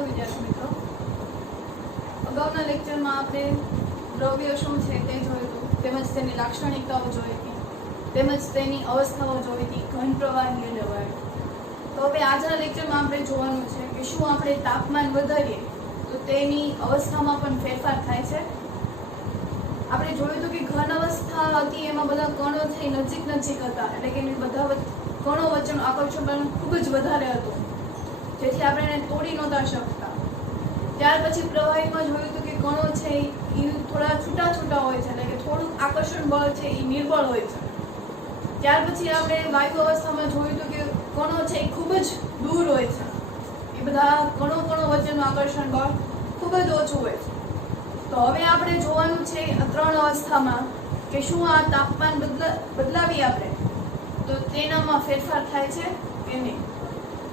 Hello વિદ્યાર્થી મિત્રો, અગાઉના લેક્ચરમાં આપણે દ્રવ્ય શું છે તે જોયું હતું, તેમજ તેની લાક્ષણિકતાઓ જોઈ હતી, તેમજ તેની અવસ્થાઓ જોઈ હતી, ઘન પ્રવાહી અને વાયુ. તો હવે આજના લેક્ચરમાં આપણે જોવાનું છે કે શું આપણે તાપમાન વધારીએ તો તેની અવસ્થામાં પણ ફેરફાર થાય છે. આપણે જોયું હતું કે ઘન અવસ્થા હતી એમાં બધા કણો થઈ નજીક હતા, એટલે કે બધા કણો વચ્ચેનું આકર્ષણ બળ ખૂબ જ વધારે હતું, જેથી આપણે એને તોડી નહોતા શકતા. ત્યાર પછી પ્રવાહીમાં જોયું હતું કે કણો છે એ થોડા છૂટા હોય છે, એટલે કે થોડુંક આકર્ષણ બળ છે એ નિર્બળ હોય છે. ત્યાર પછી આપણે વાયુ અવસ્થામાં જોયું હતું કે કણો છે એ ખૂબ જ દૂર હોય છે, એ બધા કણો વચ્ચેનું આકર્ષણ બળ ખૂબ જ ઓછું હોય છે. તો હવે આપણે જોવાનું છે આ ત્રણ અવસ્થામાં કે શું આ તાપમાન બદલાવી આપણે તો તેનામાં ફેરફાર થાય છે કે નહીં.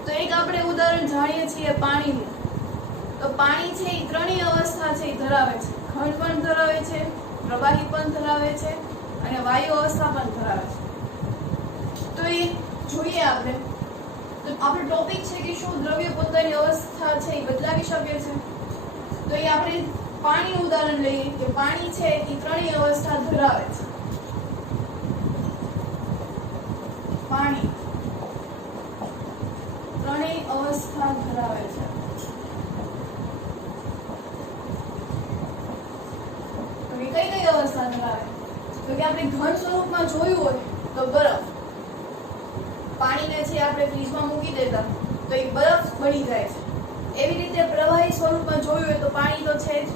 તો એક આપણે ઉદાહરણ જાણીએ છીએ પાણીનું. તો પાણી છે એ ત્રણેય અવસ્થા છે એ ધરાવે છે, ઘન પણ ધરાવે છે, પ્રવાહી પણ ધરાવે છે અને વાયુ અવસ્થા પણ ધરાવે છે. તો એ જોઈએ આપણે. તો આપણો ટોપિક છે કે શું દ્રવ્ય પોતાની અવસ્થા છે એ બદલાવી શકે છે. તો એ આપણે પાણીનું ઉદાહરણ લઈએ કે પાણી છે એ ત્રણેય અવસ્થા ધરાવે છે. પાણી ત્રણેય અવસ્થા ધરાવે છે. તો કઈ અવસ્થા ધરાવે? તો કે આપણે ઘન સ્વરૂપમાં જોયું હોય તો બરફ. પાણીને છે આપણે ફ્રીજમાં મૂકી દેતા તો એ બરફ બની જાય છે. એવી રીતે પ્રવાહી સ્વરૂપમાં જોયું હોય તો પાણી તો છે જ.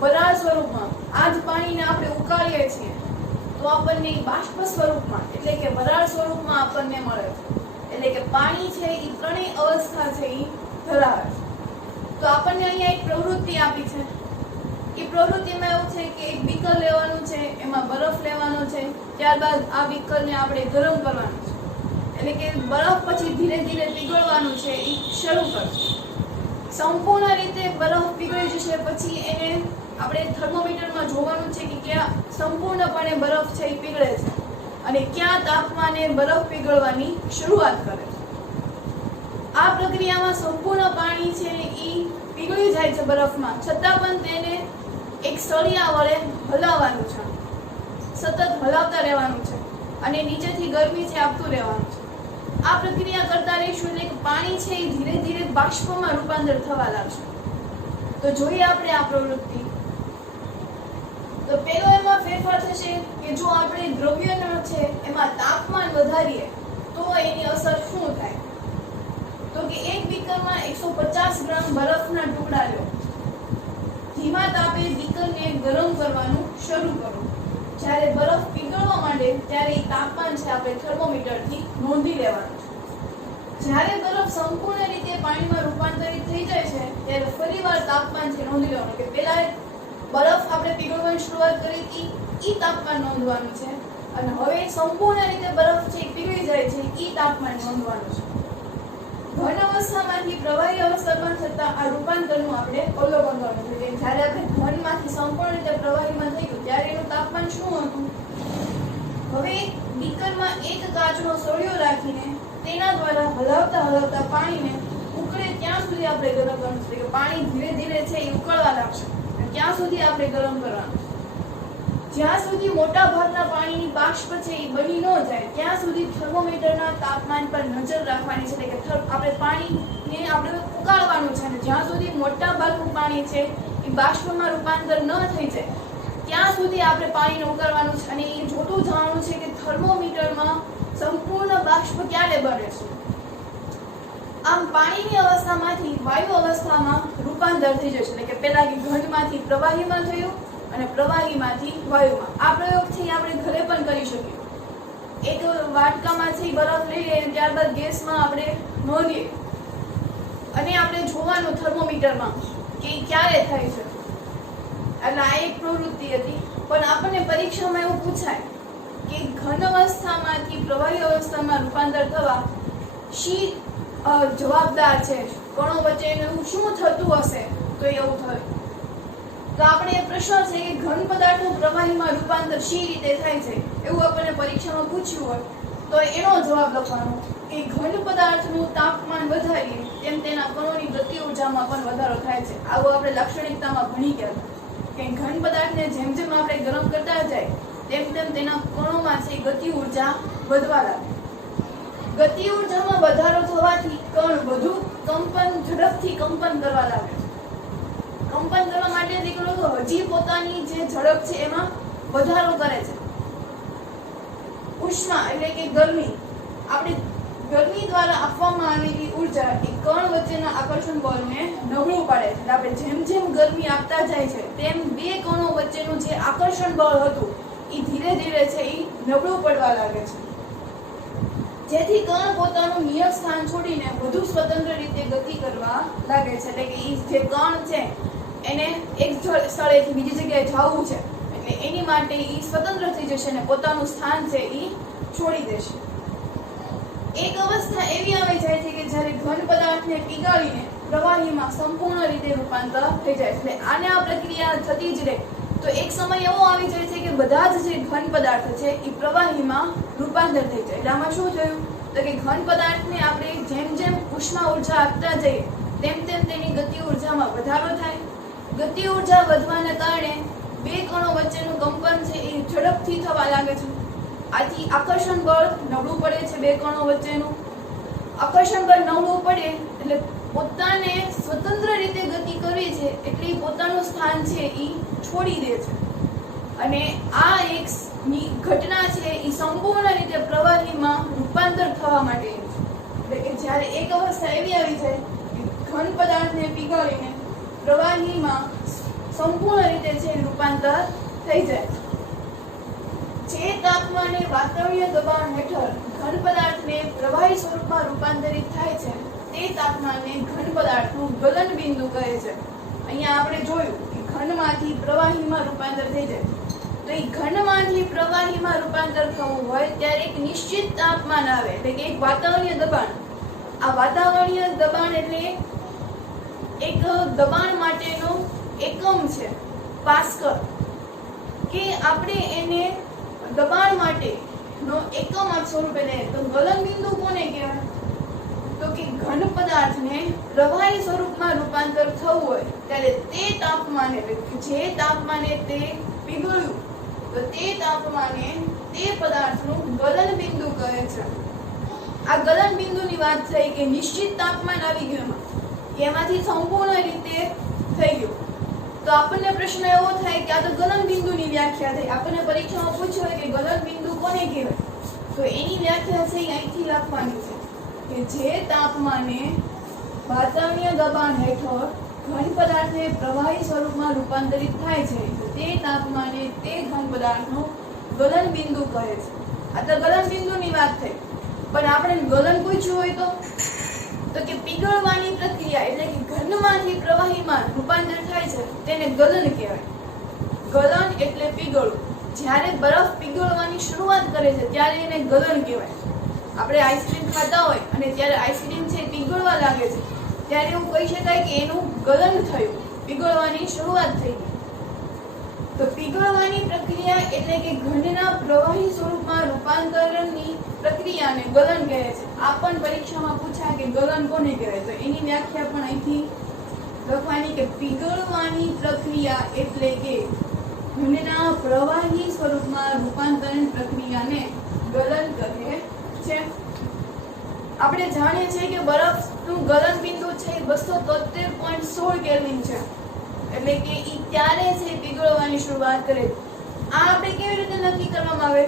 વરાળ સ્વરૂપમાં આ જ પાણીને આપણે ઉકાળીએ છીએ તો આપણને બાષ્પ સ્વરૂપમાં એટલે કે વરાળ સ્વરૂપમાં આપણને મળે છે. એટલે કે પાણી છે એ ત્રણેય અવસ્થા છે એ ધરાવે છે. તો આપણને અહીંયા એક પ્રવૃત્તિ આપી છે. એ પ્રવૃત્તિમાં એવું છે કે એક બીકર લેવાનું છે, એમાં બરફ લેવાનો છે, ત્યારબાદ આ બીકરને આપણે ગરમ કરવાનું છે. એટલે કે બરફ પછી ધીરે ધીરે પીગળવાનું છે એ શરૂ કરશે. સંપૂર્ણ રીતે બરફ પીગળી જશે પછી એને આપણે થર્મોમીટરમાં જોવાનું છે કે ક્યાં સંપૂર્ણપણે બરફ છે એ પીગળે છે અને ક્યાં તાપમાને બરફ પીગળવાની શરૂઆત કરે છે. આ પ્રક્રિયામાં સંપૂર્ણ પાણી છે એ પીગળી જાય છે બરફમાં, છતાં પણ તેને એક સળિયા વડે હલાવવાનું છે, સતત હલાવતા રહેવાનું છે અને નીચેથી ગરમી છે આપતું રહેવાનું છે. આ પ્રક્રિયા કરતા રહીશું એટલે કે પાણી છે એ ધીરે ધીરે બાષ્પમાં રૂપાંતર થવા લાગશે. તો જોઈએ આપણે આ પ્રવૃત્તિ. તો પહેલો એમાં ફેરફાર થશે કે જો આપણે દ્રવ્યનો છે એમાં તાપમાન વધારીએ તો એની અસર શું થાય. તો કે એક બીકરમાં 150 ગ્રામ બરફના ટુકડા લો. ધીમા તાપે બીકરને ગરમ કરવાનું શરૂ કરો. જ્યારે બરફ પીગળવા માંડે ત્યારે એ તાપમાન છે આપણે થર્મોમીટરથી નોંધી લેવાનું છે. જ્યારે બરફ સંપૂર્ણ રીતે પાણીમાં રૂપાંતરિત થઈ જાય છે ત્યારે ફરીવાર તાપમાન છે નોંધી લેવાનું કે પહેલા બરફ આપણે પીગળવાની શરૂઆત કરી હતી એ તાપમાન નોંધવાનું છે અને હવે સંપૂર્ણ રીતે બરફ છે પીગળી જાય છે એ તાપમાન નોંધવાનું છે. ઘન અવસ્થામાંથી પ્રવાહી અવસ્થામાં થતા આ રૂપાંતરનું આપણે અવલોકન કરવાનું છે. જ્યારે આપણે ઘનમાંથી સંપૂર્ણ રીતે પ્રવાહીમાં થઈ ગયું ત્યારે એનું તાપમાન શું હતું. હવે બીકરમાં એક કાચનો સળિયો રાખીને તેના દ્વારા હલાવતા પાણીને ઉકળે ત્યાં સુધી આપણે ગરમ કરવાનું છે. કે પાણી ધીરે ધીરે છે એ ઉકળવા લાગશે ત્યાં સુધી આપણે ગરમ કરવાનું. જ્યાં સુધી મોટા ભાગના પાણીની બાષ્પ છે એ બની ન જાય ત્યાં સુધી થર્મોમીટરના તાપમાન પર નજર રાખવાની છે. એટલે કે આપણે પાણીને આપણે ઉકાળવાનું છે અને જ્યાં સુધી મોટા ભાગનું પાણી છે એ બાષ્પમાં રૂપાંતર ન થઈ જાય ત્યાં સુધી આપણે પાણીને ઉકાળવાનું છે. અને એ જોતું જાણવું છે કે થર્મોમીટરમાં સંપૂર્ણ બાષ્પ ક્યારે બને છે. આમ પાણીની અવસ્થામાંથી વાયુ અવસ્થામાં રૂપાંતર થઈ જશે. એટલે કે પહેલા ઘનમાંથી પ્રવાહીમાં થયું અને પ્રવાહીમાંથી વાયુમાં. આ પ્રયોગથી આપણે ઘરે પણ કરી શકીએ. એક વાટકામાંથી બરફ લઈ લઈએ ત્યારબાદ ગેસમાં આપણે નોંધીએ અને આપણે જોવાનું થર્મોમીટરમાં કે ક્યારે થાય છે. એટલે આ એક પ્રવૃત્તિ હતી. પણ આપણને પરીક્ષામાં એવું પૂછાય કે ઘન અવસ્થામાંથી પ્રવાહી અવસ્થામાં રૂપાંતર થવા શી જવાબદાર છે, કણો વચ્ચે એવું શું થતું હશે તો એવું થાય. તો આપણે પ્રશ્ન છે કે ઘન પદાર્થનું પ્રવાહીમાં રૂપાંતર શી રીતે થાય છે એવું આપણને પરીક્ષામાં પૂછ્યું હોય તો એનો જવાબ લખવાનો કે ઘન પદાર્થનું તાપમાન વધારીએ તેમ તેના કણોની ગતિ ઊર્જા ઉર્જામાં પણ વધારો થાય છે. આવું આપણે લાક્ષણિકતામાં ભણી ગયા હતા કે ઘન પદાર્થને જેમ જેમ આપણે ગરમ કરતા જાય તેમ તેમ તેના કણોમાં છે ગતિ ઉર્જા વધવા લાગે. ગતિ ઉર્જામાં વધારો થવાથી કણ વધુ ઝડપથી કંપન કરવા લાગે છે. કંપન કરવા માટે નીકળો તો હજી પોતાની જે ઝડપ છે એમાં વધારો કરે છે. ઉષ્મા એટલે કે ગરમી, આપણે ગરમી દ્વારા આપવામાં આવેલી ઉર્જા એ કણ વચ્ચેના આકર્ષણ બળને નબળું પાડે છે. આપણે જેમ જેમ ગરમી આપતા જાય છે તેમ બે કણો વચ્ચેનું જે આકર્ષણ બળ હતું એ ધીરે ધીરે છે એ નબળું પડવા લાગે છે, જેથી કણ પોતાનું નિયત સ્થાન છોડીને વધુ સ્વતંત્ર રીતે ગતિ કરવા લાગે છે. એટલે કે એ જે કણ છે એને એક સ્થળેથી બીજી જગ્યાએ જવું છે એટલે એની માટે એ સ્વતંત્ર થઈ જશે અને પોતાનું સ્થાન છે એ છોડી દેશે. એક અવસ્થા એવી આવી જાય છે કે જ્યારે ઘન પદાર્થને પીગાળીને પ્રવાહીમાં સંપૂર્ણ રીતે રૂપાંતર થઈ જાય છે. આને આ પ્રક્રિયા થતી જ રહે તો એક સમય એવો આવી જાય છે કે બધા જ જે ઘન પદાર્થ છે એ પ્રવાહીમાં રૂપાંતર થઈ જાય. એટલે આમાં શું થયું તો કે ઘન પદાર્થને આપણે જેમ જેમ ઉષ્મા ઉર્જા આપતા જઈએ તેમ તેમ તેની ગતિ ઉર્જામાં વધારો થાય. ગતિ ઉર્જા વધવાના કારણે બે કણો વચ્ચેનું કંપન છે એ ઝડપથી થવા લાગે છે. આથી આકર્ષણ બળ નબળું પડે છે. બે કણો વચ્ચેનું આકર્ષણ બળ નબળું પડે એટલે પોતાને સ્વતંત્ર રીતે ગતિ કરવી છે એટલે પોતાનું સ્થાન છે એ છોડી દે છે અને આ એક ઘટના છે એ સંપૂર્ણ રીતે પ્રવાહીમાં રૂપાંતર થવા માટે છે. એટલે કે જ્યારે એક અવસ્થા એવી આવી જાય કે ઘન પદાર્થને પીગાળીને પ્રવાહીમાં સંપૂર્ણ રીતે છે રૂપાંતર થઈ જાય. જે તાપમાને વાતાવરણીય દબાણ હેઠળ ઘન પદાર્થને પ્રવાહી સ્વરૂપમાં રૂપાંતરિત થાય છે તે તાપમાને ઘન પદાર્થનું ગલન બિંદુ કહે છે. અહીંયા આપણે જોયું કે ઘનમાંથી પ્રવાહીમાં રૂપાંતર થઈ જાય તો એ ઘનમાંથી પ્રવાહીમાં રૂપાંતર થવું હોય ત્યારે એક નિશ્ચિત તાપમાન આવે એટલે કે એક વાતાવરણીય દબાણ. આ વાતાવરણીય દબાણ એટલે એક દબાણ માટેનો એકમ છે પાસ્કલ, કે આપણે એને દબાણ માટેનો એકમ સ્વરૂપે લઈએ તો ગલન બિંદુ કોને કહેવાય તો કે ઘન પદાર્થને પ્રવાહી સ્વરૂપમાં રૂપાંતર થવું હોય ત્યારે તે તાપમાને જે તાપમાને તે પીગળ્યું તો તે તાપમાને તે પદાર્થનું ગલન બિંદુ કહે છે. આ ગલન બિંદુની વાત થઈ કે નિશ્ચિત તાપમાન આવી ગયું એમાંથી સંપૂર્ણ રીતે થઈ ગયું તો આપણને પ્રશ્ન એવો થાય કે આ તો ગલન બિંદુની વ્યાખ્યા થઈ. આપણને પરીક્ષામાં પૂછ્યું હોય કે ગલન બિંદુ કોને કહેવાય તો એની વ્યાખ્યા છે અહીંથી લખવાની છે કે જે તાપમાને વાતાવરણીય દબાણ હેઠળ ઘન પદાર્થને પ્રવાહી સ્વરૂપમાં રૂપાંતરિત થાય છે તે તાપમાને તે ઘન પદાર્થનું ગલન બિંદુ કહે છે. આ તો ગલન બિંદુની વાત થઈ પણ આપણે ગલન પૂછ્યું હોય તો કે પીગળવાની પ્રક્રિયા એટલે કે ઘનમાંથી પ્રવાહીમાં રૂપાંતર થાય છે તેને ગલન કહેવાય. ગલન એટલે પીગળવું. જ્યારે બરફ પીગળવાની શરૂઆત કરે છે ત્યારે એને ગલન કહેવાય. આપણે આઈસ્ક્રીમ ખાતા હોય અને ત્યારે આઈસ્ક્રીમ છે પીગળવા લાગે છે ત્યારે એવું કહી શકાય કે એનું ગલન થયું, પીગળવાની શરૂઆત થઈ ગઈ. તો પીગળવાની પ્રક્રિયા એટલે કે ઘનના પ્રવાહી સ્વરૂપમાં રૂપાંતરણની પ્રક્રિયાને ગલન કહે છે. આ પણ પરીક્ષામાં પૂછાય કે ગલન કોને કહેવાય તો એની વ્યાખ્યા પણ અહીંથી લખવાની કે પીગળવાની પ્રક્રિયા એટલે કે ઘનના પ્રવાહી સ્વરૂપમાં રૂપાંતરણ પ્રક્રિયાને ગલન કહે છે. આપણે જાણીએ છીએ કે બરફનું ગલન બિંદુ છે 273.16 કેલ્વિન છે એટલે કે ઈ ત્યારે છે પીગળવાની શરૂઆત કરે. આ આપણે કેવી રીતે નક્કી કરવામાં આવે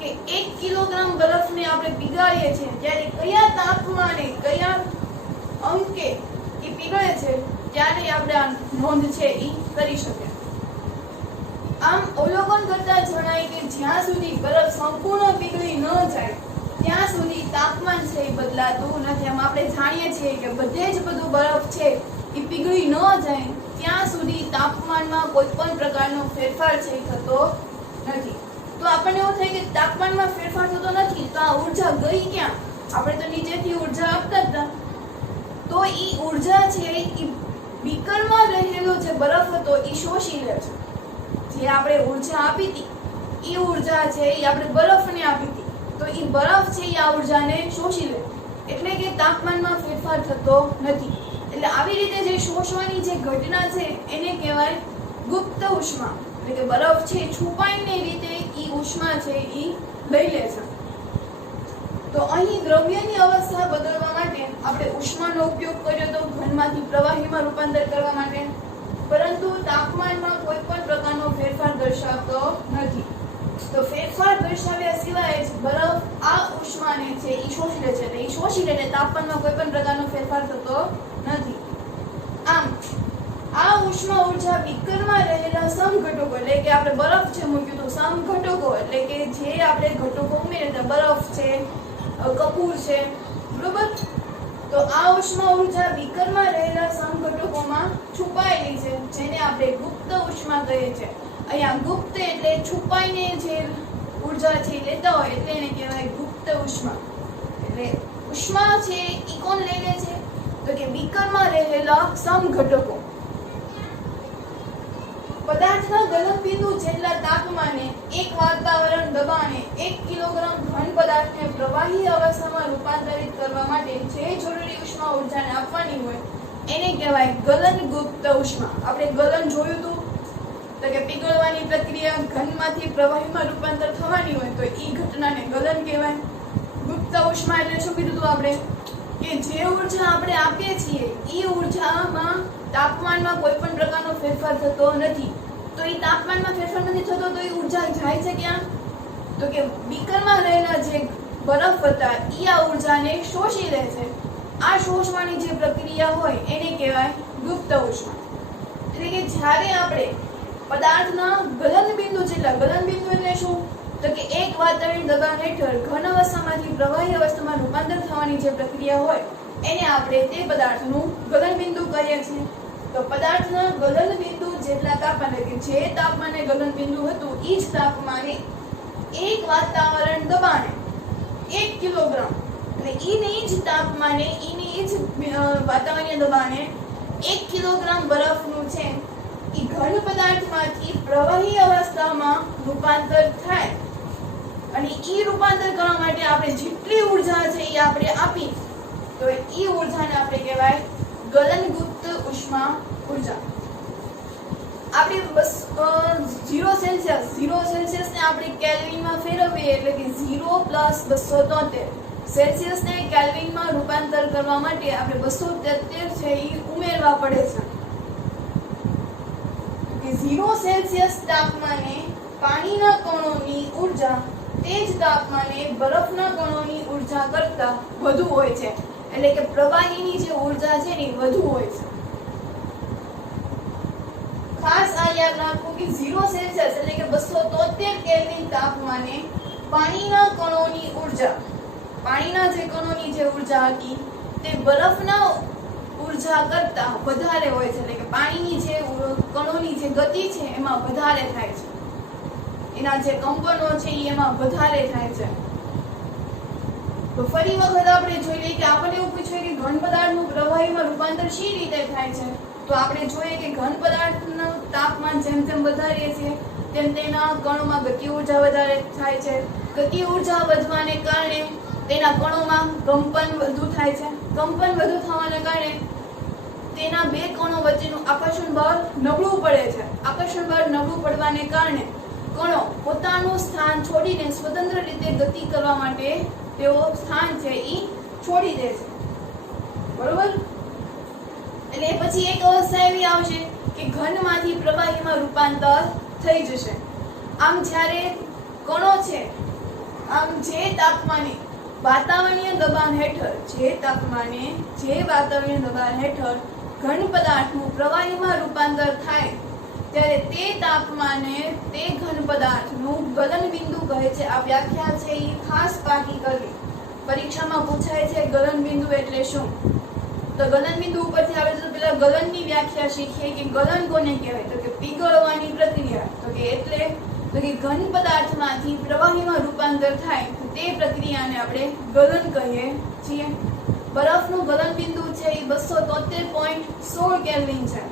કે 1 કિલોગ્રામ બરફને આપણે પીગાળીએ છીએ ત્યારે કયા તાપમાને કયા અંકે એ પીગળે છે ત્યારે આપણે આ નોંધ છે એ કરી શકીએ. આમ અવલોકન કરતા જણાય કે જ્યાં સુધી બરફ સંપૂર્ણ પીગળી ન જાય ત્યાં સુધી તાપમાન છે એ બદલાતું નથી. આમ આપણે જાણીએ છીએ કે બધે જ બધું બરફ છે એ પીગળી ન જાય ત્યાં સુધી તાપમાનમાં કોઈ પણ પ્રકારનો ફેરફાર છે થતો નથી. તો આપણને એવું થાય કે તાપમાનમાં ફેરફાર થતો નથી તો આ ઉર્જા ગઈ ક્યાં? આપણે તો નીચેથી ઉર્જા આપતા હતા તો ઈ ઉર્જા છે ઈ બીકરમાં રહેલો જે બરફ હતો ઈ શોષી લે છે. જે આપણે ઉર્જા આપી હતી ઈ ઉર્જા છે ઈ આપણે બરફને આપી હતી તો ઈ બરફ છે ઈ આ ઉર્જાને શોષી લે એટલે કે તાપમાનમાં ફેરફાર થતો નથી. એટલે એટલે આવી રીતે જે શોષવાની જે ઘટના છે એને કહેવાય ગુપ્ત ઉષ્મા, એટલે કે બરફ છે છુપાઈને રીતે ઈ ઉષ્મા છે ઈ લઈ લે છે. તો અહીં દ્રવ્યની અવસ્થા બદલવા માટે આપણે ઉષ્માનો ઉપયોગ કર્યો તો ઘનમાંથી પ્રવાહીમાં રૂપાંતર કરવા માટે, પરંતુ તાપમાનમાં કોઈ પણ પ્રકારનો ફેરફાર દર્શાવતો નથી. તો ફેરફાર દર્શાવ્યા સિવાય જ બરફ આ ઉષ્માને છે ઈ શોષી લે છે, એટલે ઈ શોષી લે એટલે તાપમાનમાં કોઈ પણ પ્રકારનો ફેરફાર થતો નથી. આમ આ ઉષ્મા ઉર્જા બીકરમાં રહેલા સમઘટકો, એટલે કે આપણે બરફ છે મૂક્યું તો સમઘટકો એટલે કે જે આપણે ઘટકો ઉમેર્યા બરફ છે, કપૂર છે, બરોબર. તો આ ઉષ્મા ઉર્જા બીકરમાં રહેલા સમઘટકોમાં છુપાયેલી છે, જેને આપણે ગુપ્ત ઉષ્મા કહીએ છીએ. અહીંયા ગુપ્ત એટલે છુપાઈને જે ઉર્જા છે લેતા હોય એટલે એને કહેવાય ગુપ્ત ઉષ્મા. એટલે ઉષ્મા છે ઈ કોણ લઈ લે છે તો કે બીકરમાં રહેલા સમઘટકો. પદાર્થના ગલનબિંદુ જેટલા તાપમાને એક વાતાવરણ દબાણે 1 કિલોગ્રામ ઘન પદાર્થને પ્રવાહી અવસ્થામાં રૂપાંતરિત કરવા માટે જે જરૂરી ઉષ્મા ઉર્જાને આપવાની હોય એને કહેવાય ગલનગુપ્ત ઉષ્મા. આપણે ગલન જોયું હતું તો કે પીગળવાની પ્રક્રિયા ઘનમાંથી પ્રવાહીમાં રૂપાંતર થવાની હોય તો ઈ ઘટનાને ગલન કહેવાય. ગુપ્ત ઉષ્મા એટલે શું કીધું હતું આપણે કે જે ઉર્જા આપણે આપીએ છીએ ઈ ઉર્જામાં તાપમાનમાં કોઈ પણ પ્રકારનો ફેરફાર થતો નથી. તો ઈ તાપમાનમાં ફેરફાર નથી થતો તો ઈ ઉર્જા જાય છે ક્યાં તો કે બીકરમાં રહેલા જે બરફ હતા ઈ આ ઉર્જાને શોષી લે છે. આ શોષવાની જે પ્રક્રિયા હોય એને કહેવાય ગુપ્ત ઉષ્મા. એટલે કે જ્યારે આપણે પદાર્થના ગલનબિંદુ જેટલા, ગલનબિંદુ એટલે શું તો કે એક વાતાવરણ દબાણ હેઠળ ઘન અવસ્થામાંથી પ્રવાહી અવસ્થામાં રૂપાંતર થવાની જે પ્રક્રિયા હોય એને આપણે તે પદાર્થનું ગલનબિંદુ કહીએ છીએ. તો પદાર્થના ગલનબિંદુ જેટલા તાપમાન, એટલે કે જે તાપમાને ગલનબિંદુ હતું ઈ જ તાપમાને એક વાતાવરણ દબાણે 1 કિલોગ્રામ, એટલે ઈ જ તાપમાને ઈ જ વાતાવરણીય દબાણે 1 કિલોગ્રામ બરફનું છે ઈ ઘન પદાર્થમાંથી પ્રવાહી અવસ્થામાં રૂપાંતર થાય. અને ઈ રૂપાંતર કરવા માટે આપણે જેટલી ઉર્જા છે ઈ આપણે આપી તો ઈ ઉર્જાને આપણે કહેવાય ગલનગુપ્ત ઉષ્મા ઉર્જા. આપણે બસ 0 સેલ્સિયસ ને આપણે કેલ્વિનમાં ફેરવીએ એટલે કે 0 + 273 સેલ્સિયસ ને કેલ્વિનમાં રૂપાંતર કરવા માટે આપણે 273 છે ઈ ઉમેરવા પડે છે. કે 0 સેલ્સિયસ તાપમાને પાણીના કણોની ઉર્જા તે જ તાપમાને બરફના કણોની ઉર્જા કરતાં વધુ હોય છે. એટલે કે પ્રવાહીની જે ઉર્જા છે ને વધુ હોય છે. ખાસ આ યાદ રાખો કે 0 સેલ્સિયસ એટલે કે 273 કેલ્વિન તાપમાને પાણીના કણોની ઉર્જા, પાણીના જે કણોની જે ઉર્જા હતી તે બરફના ઉર્જા કરતાં વધારે હોય છે. એટલે કે પાણીની જે કણોની જે ગતિ છે એમાં વધારે થાય છે, એના જે કંપનો છે એમાં વધારે થાય છે. તો ફરી વખત આપણે જોઈ લઈએ કે આપણને એવું પૂછ્યું કે ઘન પદાર્થનું પ્રવાહીમાં રૂપાંતર શી રીતે થાય છે. તો આપણે જોઈએ કે ઘન પદાર્થનું તાપમાન જેમ જેમ વધારીએ છીએ તેમ તેના કણોમાં ગતિ ઉર્જા વધારે થાય છે. ગતિ ઉર્જા વધવાને કારણે તેના કણોમાં કંપન વધુ થાય છે. કંપન વધુ થવાને કારણે તેના બે કણો વચ્ચેનું આકર્ષણ બળ નબળું પડે છે. આકર્ષણ બળ નબળું પડવાને કારણે કણો પોતાનું સ્થાન છોડીને સ્વતંત્ર રીતે ગતિ કરવા માટે તેઓ સ્થાન છે ઈ છોડી દે છે. બરોબર. એટલે પછી એક અવસ્થા એવી આવશે કે ઘનમાંથી પ્રવાહીમાં રૂપાંતર થઈ જશે. આમ જ્યારે કણો છે આમ જે તાપમાને વાતાવરણીય દબાણ હેઠળ ઘન પદાર્થનું પ્રવાહીમાં રૂપાંતર થાય ત્યારે તે તાપમાને તે ઘન પદાર્થનું ગલનબિંદુ કહે છે. આ વ્યાખ્યા છે એ ખાસ પાકી કરવી. પરીક્ષામાં પૂછાય છે ગલનબિંદુ એટલે શું. તો ગલનબિંદુ ઉપરથી આપણે તો પેલા ગલનની વ્યાખ્યા શીખીએ કે ગલન કોને કહેવાય તો કે પીગળવાની પ્રક્રિયા. તો કે એટલે તો કે ઘન પદાર્થમાંથી પ્રવાહીમાં રૂપાંતર થાય તે પ્રક્રિયાને આપણે ગલન કહીએ છીએ. બરફનું ગલનબિંદુ છે એ 273.16 કેલ્વિન છે.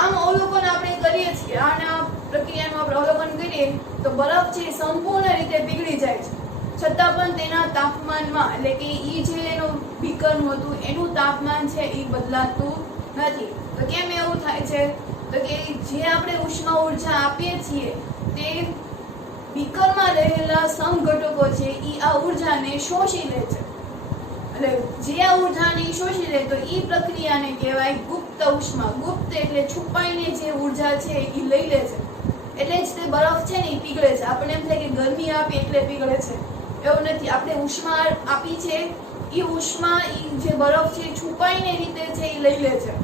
આમ અવલોકન આપણે કરીએ છીએ, આના પ્રક્રિયાનું આપણે અવલોકન કરીએ તો બરફ છે સંપૂર્ણ રીતે પીગળી જાય છે, છતાં પણ તેના તાપમાનમાં એટલે કે ઈ જે એનું બીકરનું હતું એનું તાપમાન છે એ બદલાતું નથી. તો કેમ એવું થાય છે? તો કે જે આપણે ઉષ્મા ઉર્જા આપીએ છીએ તે બીકરમાં રહેલા સમઘટકો છે એ આ ઉર્જાને શોષી લે છે. એટલે જે આ ઉર્જાને શોષી લે તો એ પ્રક્રિયાને કહેવાય ગુપ્ત ઉષ્મા. ગુપ્ત એટલે છુપાઈને જે ઉર્જા છે એ લઈ લે છે. એટલે જ તે બરફ છે ને એ પીગળે છે. આપણે એમ થાય કે ગરમી આપી એટલે પીગળે છે, એવું નથી. આપણે ઉષ્મા આપી છે, એ ઉષ્મા જે બરફ છે છુપાઈને રીતે છે એ લઈ લે છે.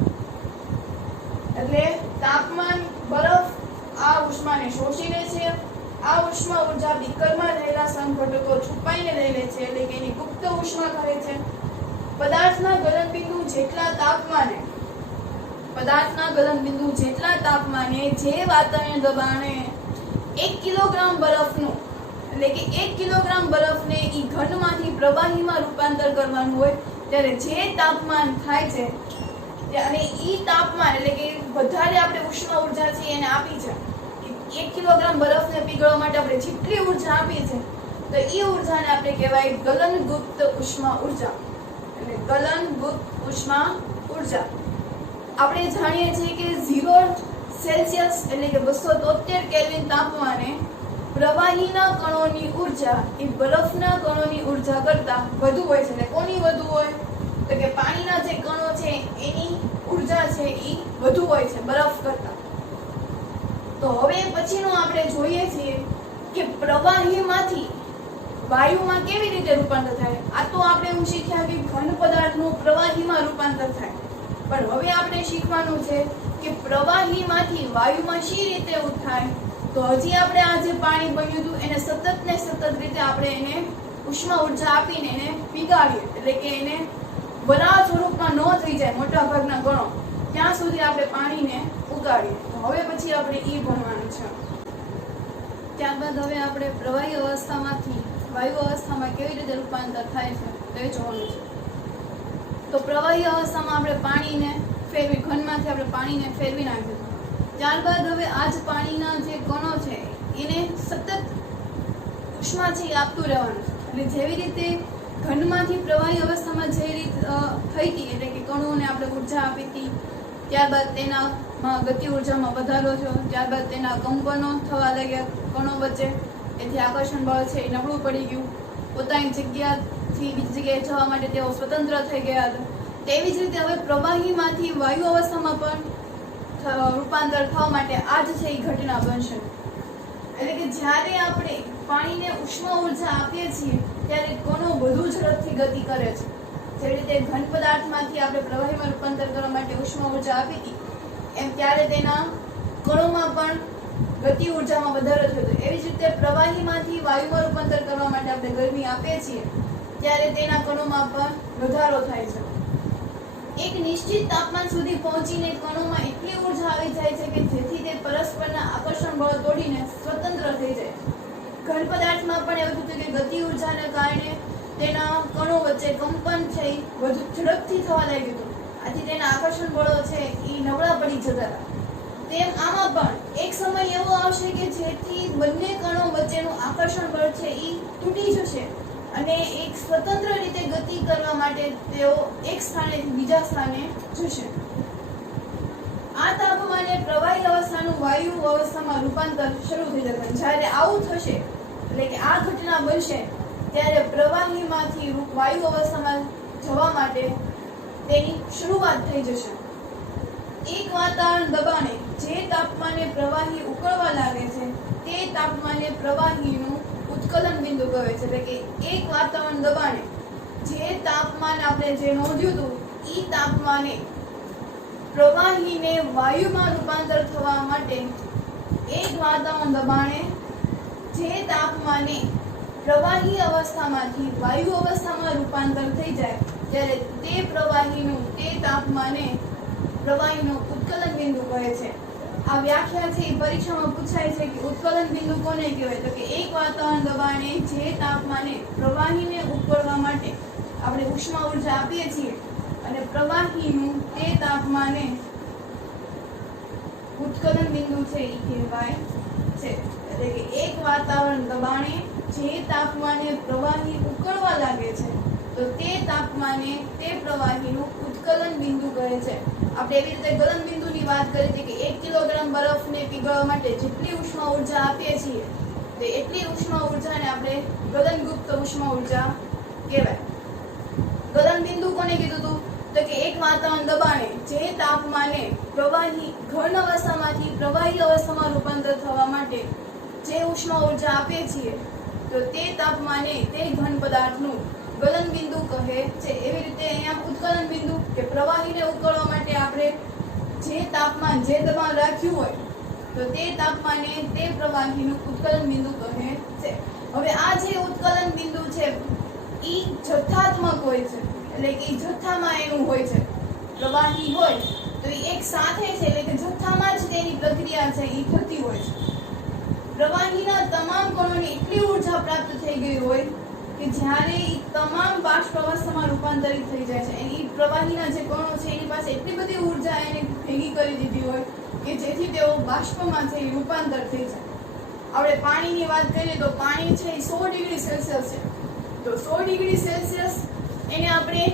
એટલે તાપમાન બરફ આ ઉષ્માને શોષી લે છે. આ ઉષ્મા ઉર્જા બીકરમાં રહેલા સમઘટકો છુપાઈને લઈ લે છે, એટલે કે એની ગુપ્ત ઉષ્મા કહે છે. પદાર્થના ગલનબિંદુ જેટલા તાપમાને જે વાતાવરણીય દબાણે 1 કિલોગ્રામ બરફનું એટલે કે 1 કિલોગ્રામ બરફને ઈ ઘનમાંથી પ્રવાહીમાં રૂપાંતર કરવાનું હોય ત્યારે જે તાપમાન થાય છે અને ઈ તાપમાન એટલે કે વધારે આપણે ઉષ્મા ઉર્જા છે એને આપી છે. 1 કિલોગ્રામ બરફને પીગળવા માટે આપણે જેટલી ઉર્જા આપી છે તો ઈ ઉર્જાને આપણે કહેવાય ગલનગુપ્ત ઉષ્મા ઉર્જા. એટલે ગલનગુપ્ત ઉષ્મા ઉર્જા. આપણે જાણીએ છીએ કે 0 સેલ્સિયસ એટલે કે 273 કેલ્વિન તાપમાને પ્રવાહીના કણોની ઉર્જા એ બરફના કણોની ઉર્જા કરતાં વધુ હોય છે. એટલે કોની વધુ હોય? તો કે પાણીના જે કણો છે એની ઉર્જા છે એ વધુ હોય છે બરફ કરતાં. તો હવે પછીનું આપણે જોઈએ છીએ કે પ્રવાહીમાંથી વાયુમાં કેવી રીતે રૂપાંતર થાય. આ તો આપણે એવું શીખ્યા કે ઘન પદાર્થનું પ્રવાહીમાં રૂપાંતર થાય, પણ હવે આપણે શીખવાનું છે કે પ્રવાહીમાંથી વાયુમાં શી રીતે થાય. તો હજી આપણે આ જે પાણી બન્યું હતું એને સતત રીતે આપણે એને ઉષ્મા ઉર્જા આપીને એને પીગાડીએ, એટલે કે એને વરાળ સ્વરૂપમાં ન થઈ જાય મોટા ભાગના કણો, ત્યાં સુધી આપણે પાણીને ઉગાડીએ. તો હવે પછી આપણે ઈ ભણવાનું છે. ત્યારબાદ હવે આપણે પ્રવાહી અવસ્થામાંથી વાયુ અવસ્થામાં કેવી રીતે રૂપાંતર થાય છે તે જોવાનું છે. તો પ્રવાહી અવસ્થામાં આપણે પાણીને ફેરવી ઘનમાંથી આપણે પાણીને ફેરવી નાખ્યું. ત્યારબાદ હવે આ જ પાણીના જે કણો છે એને સતત ઉષ્મા છે એ આપતું રહેવાનું છે. એટલે જેવી રીતે ઘનમાંથી પ્રવાહી અવસ્થામાં જે રીત થઈ હતી, એટલે કે કણોને આપણે ઉર્જા આપી હતી, ત્યારબાદ તેના ગતિ ઉર્જામાં વધારો થયો, ત્યારબાદ તેના કંપનો થવા લાગ્યા કણો વચ્ચે, એથી આકર્ષણ બળ છે એ નબળું પડી ગયું, પોતાની જગ્યાથી બીજી જગ્યાએ જવા માટે તેઓ સ્વતંત્ર થઈ ગયા હતા. તેવી જ રીતે હવે પ્રવાહીમાંથી વાયુ અવસ્થામાં પણ રૂપાંતર થવા માટે આ જ છે એ ઘટના બનશે. એટલે કે જ્યારે આપણે પાણીને ઉષ્મા ઉર્જા આપીએ છીએ ત્યારે કણો વધુ ઝડપથી ગતિ કરે છે. જેવી રીતે ઘન પદાર્થમાંથી આપણે પ્રવાહીમાં રૂપાંતર કરવા માટે ઉષ્મા ઉર્જા આપી હતી, એમ ત્યારે તેના કણોમાં પણ ગતિ ઉર્જામાં વધારો થયો હતો. એવી જ રીતે પ્રવાહીમાંથી વાયુમાં રૂપાંતર કરવા માટે આપણે ગરમી આપીએ છીએ ત્યારે તેના કણોમાં પણ વધારો થાય છે. એક નિશ્ચિત તાપમાન સુધી પહોંચીને કણોમાં એટલી ઉર્જા આવી જાય છે કે જેથી તે પરસ્પરના આકર્ષણ બળ તોડીને સ્વતંત્ર થઈ જાય. ઘન પદાર્થમાં પણ એવું થતું કે ગતિ ઉર્જાને કારણે તેના કણો વચ્ચે કંપન છે વધુ ઝડપથી થવા લાગ્યું હતું, આથી તેના આકર્ષણ બળો છે એ નબળા પડી જતા હતા. તેમ આમાં પણ એક સમય એવો આવશે કે જેથી બંને કણો વચ્ચેનું આકર્ષણ બળ છે એ તૂટી જશે અને એક સ્વતંત્ર રીતે ગતિ કરવા માટે તેઓ એક સ્થાનેથી બીજા સ્થાને જશે. આ તાપમાને પ્રવાહી અવસ્થાનું વાયુ અવસ્થામાં રૂપાંતર શરૂ થઈ જશે. જ્યારે આવું થશે એટલે કે આ ઘટના બનશે ત્યારે પ્રવાહીમાંથી વાયુ અવસ્થામાં જવા માટે તેની શરૂઆત થઈ જશે. એક વાતાવરણ દબાણે જે તાપમાને પ્રવાહી ઉકળવા લાગે છે તે તાપમાને પ્રવાહીનું ઉત્કલન બિંદુ કહે છે. એટલે કે એક વાતાવરણ દબાણે જે તાપમાન આપણે જે નોંધ્યું હતું એ તાપમાને પ્રવાહીને વાયુમાં રૂપાંતર થવા માટે એક વાતાવરણ દબાણે જે તાપમાને પ્રવાહી અવસ્થામાંથી વાયુ અવસ્થામાં રૂપાંતર થઈ જાય ત્યારે તે પ્રવાહીનું તે તાપમાને પ્રવાહીનું ઉત્કલન બિંદુ કહે છે. આ વ્યાખ્યા છે એ પરીક્ષામાં પૂછાય છે કે ઉત્કલન બિંદુ કોને કહેવાય. તો કે એક વાતાવરણ દબાણે જે તાપમાને પ્રવાહીને ઉકળવા માટે આપણે ઉષ્મા ઉર્જા આપીએ છીએ અને પ્રવાહીનું તે તાપમાને ઉત્કલન બિંદુ છે એ કહેવાય છે. એટલે કે એક વાતાવરણ દબાણે જે તાપમાને પ્રવાહી ઉકળવા લાગે છે તો તે તાપમાને તે પ્રવાહીનું ઉત્કલન બિંદુ આપણે એવી રીતે ગલન બિંદુની વાત કરી હતી કે 1 કિલોગ્રામ બરફને પીગળવા માટે જેટલી ઉષ્મા ઉર્જા આપીએ છીએ તે એટલી ઉષ્મા ઉર્જાને આપણે ગલનગુપ્ત ઉષ્મા ઉર્જા કહેવાય। ગલન બિંદુ કોને કીધું હતું તો કે એક વાતાવરણ દબાણે જે તાપમાને પ્રવાહી ઘન અવસ્થામાંથી પ્રવાહી અવસ્થામાં રૂપાંતર થવા માટે જે ઉષ્મા ઉર્જા આપીએ છીએ તો તે તાપમાને તે ઘન પદાર્થનું ગલન બિંદુ કહે છે। એવી રીતે અહીંયા ઉત્કલન બિંદુ કે પ્રવાહીને ઉકળવા માટે આપણે જે તાપમાન જે દબાણ રાખ્યું હોય તો તે તાપમાને તે પ્રવાહીનું ઉત્કલન બિંદુ કહે છે। હવે આ જે ઉત્કલન બિંદુ છે ઈ જથ્થાત્મક હોય છે, એટલે કે જથ્થામાં એનું હોય છે। પ્રવાહી હોય તો એ એક સાથે છે, એટલે કે જથ્થામાં જ તેની પ્રક્રિયા છે એ થતી હોય છે। પ્રવાહીના તમામ કણોને એટલી ઉર્જા પ્રાપ્ત થઈ ગઈ હોય કે જ્યારે એ તમામ બાષ્પ અવસ્થામાં રૂપાંતરિત થઈ જાય છે, એની પ્રવાહીના જે કણો છે એની પાસે એટલી બધી ઉર્જા એને ભેગી કરી દીધી હોય કે જેથી તેઓ બાષ્પમાં છે એ રૂપાંતર થઈ જાય। આપણે પાણીની વાત કરીએ તો પાણી છે એ 100 ડિગ્રી સેલ્સિયસ છે, તો 100 ડિગ્રી સેલ્સિયસ એને આપણે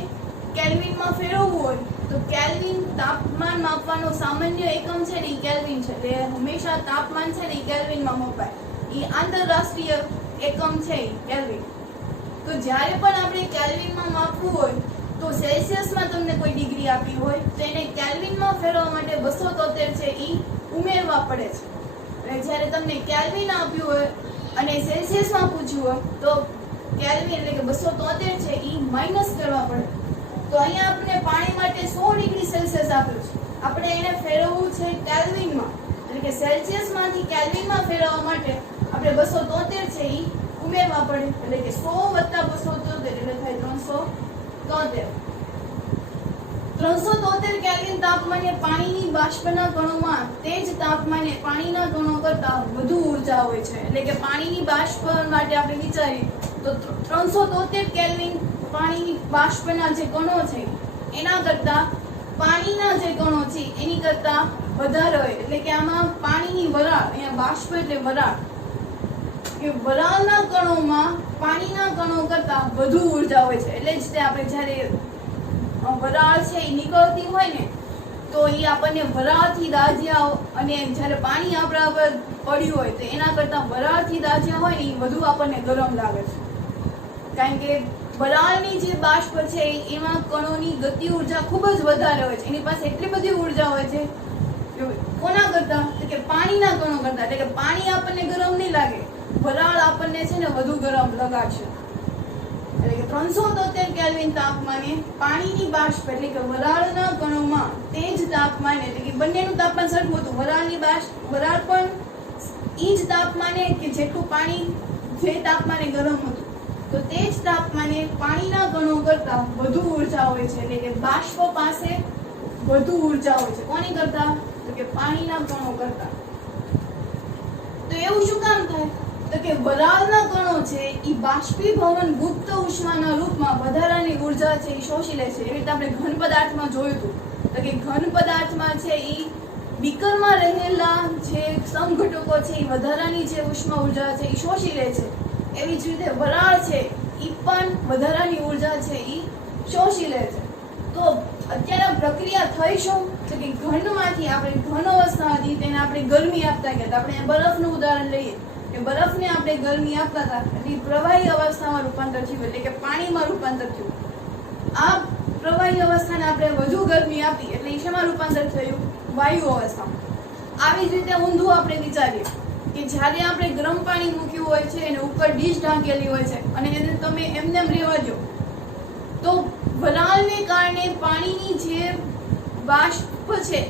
કેલ્વિનમાં ફેરવવું હોય તો કેલ્વિન તાપમાન માપવાનો સામાન્ય એકમ છે ને એ કેલ્વિન છે, એટલે હંમેશા તાપમાન છે ને એ કેલ્વિનમાં મપાય। એ આંતરરાષ્ટ્રીય એકમ છે એ કેલ્વિન। તો જ્યારે પણ આપણે કેલ્વિનમાં માપવું હોય તો સેલ્સિયસમાં તમને કોઈ ડિગ્રી આપી હોય તો એને કેલ્વિનમાં ફેરવવા માટે 273 છે એ ઉમેરવા પડે છે, અને જ્યારે તમને કેલ્વિન આપ્યું હોય અને સેલ્સિયસમાં પૂછ્યું હોય તો કેલ્વિન એટલે કે 273 છે એ માઇનસ કરવા પડે। તો અહીંયા આપણે પાણી માટે 100 ડિગ્રી સેલ્સિયસ આપ્યું છે, આપણે એને ફેરવવું છે કેલ્વિનમાં, એટલે કે સેલ્સિયસમાંથી કેલ્વિનમાં ફેરવવા માટે આપણે 273 છે એ ઉમેરવા પડે, એટલે કે 100 + 273 એટલે થાય 373। 373 કેલ્વિન તાપમાને પાણીની બાષ્પના કણોમાં તે જ તાપમાને પાણીના કણો કરતાં વધુ ઉર્જા હોય છે, એટલે કે પાણીની બાષ્પ માટે આપણે વિચારીએ તો 373 કેલ્વિન પાણીની બાષ્પના જે કણો છે એના કરતાં પાણીના જે કણો છે એની કરતાં વધારે હોય, એટલે કે આમાં પાણીની વરાળ, અહીંયા બાષ્પ એટલે વરાળ, કે વરાળના કણોમાં પાણીના કણો કરતાં વધુ ઉર્જા હોય છે। એટલે જ તે આપણે જ્યારે વરાળ છે એ નીકળતી હોય ને તો એ આપણને વરાળથી દાઝ્યા અને જ્યારે પાણી આપણા પર પડ્યું હોય તો એના કરતાં વરાળથી દાઝ્યા હોય ને એ વધુ આપણને ગરમ લાગે છે, કારણ કે વરાળની જે બાષ્પ છે એમાં કણોની ગતિ ઉર્જા ખૂબ જ વધારે હોય છે, એની પાસે એટલી બધી ઉર્જા હોય છે કોના કરતાં કે પાણીના કણો કરતાં, એટલે કે પાણી આપણને ગરમ નહીં લાગે, વરાળ આપણને છે ને વધુ ગરમ લગાડશે। એટલે કે 373 કેલ્વિન તાપમાને પાણીની બાષ્પ એટલે કે વરાળના કણોમાં તે જ તાપમાને, એટલે કે બંનેનું તાપમાન સરખું હતું, વરાળની બાષ્પ વરાળ પણ એ જ તાપમાને કે જેટલું પાણી જે તાપમાને ગરમ હતું તો તે જ તાપમાને પાણીના કણો કરતાં વધુ ઉર્જા હોય છે, એટલે કે બાષ્પ પાસે વધુ ઉર્જા હોય છે, કોની કરતાં તો કે પાણીના કણો કરતાં। તો એવું શું કામ થાય તો કે વરાળના કણો છે એ બાષ્પીભવન ગુપ્ત ઉષ્માના રૂપમાં વધારાની ઉર્જા છે એ શોષી લે છે। એવી રીતે આપણે ઘન પદાર્થમાં જોયું હતું તો કે ઘન પદાર્થમાં છે એ બીકરમાં રહેલા જે સમઘટકો છે એ વધારાની જે ઉષ્મા ઉર્જા છે એ શોષી લે છે, એવી જ રીતે વરાળ છે એ પણ વધારાની ઉર્જા છે એ શોષી લે છે। તો અત્યારે પ્રક્રિયા થઈ શું તો કે ઘનમાંથી આપણે ઘન અવસ્થા હતી તેને આપણે ગરમી આપતા ગયા, આપણે બરફનું ઉદાહરણ લઈએ કે બરફને આપણે ગરમી આપતા હતા એટલે પ્રવાહી અવસ્થામાં રૂપાંતર થયું, એટલે કે પાણીમાં રૂપાંતર થયું। આ પ્રવાહી અવસ્થાને આપણે વધુ ગરમી આપી એટલે શેમાં રૂપાંતર થયું વાયુ અવસ્થામાં। આવી જ રીતે ઊંધું આપણે વિચારીએ કે જ્યારે આપણે ગરમ પાણી મૂક્યું હોય છે અને ઉપર ડીશ ઢાંકેલી હોય છે અને એને તમે એમને રહેવા દો તો વરાળને કારણે પાણીની જે બાષ્પ છે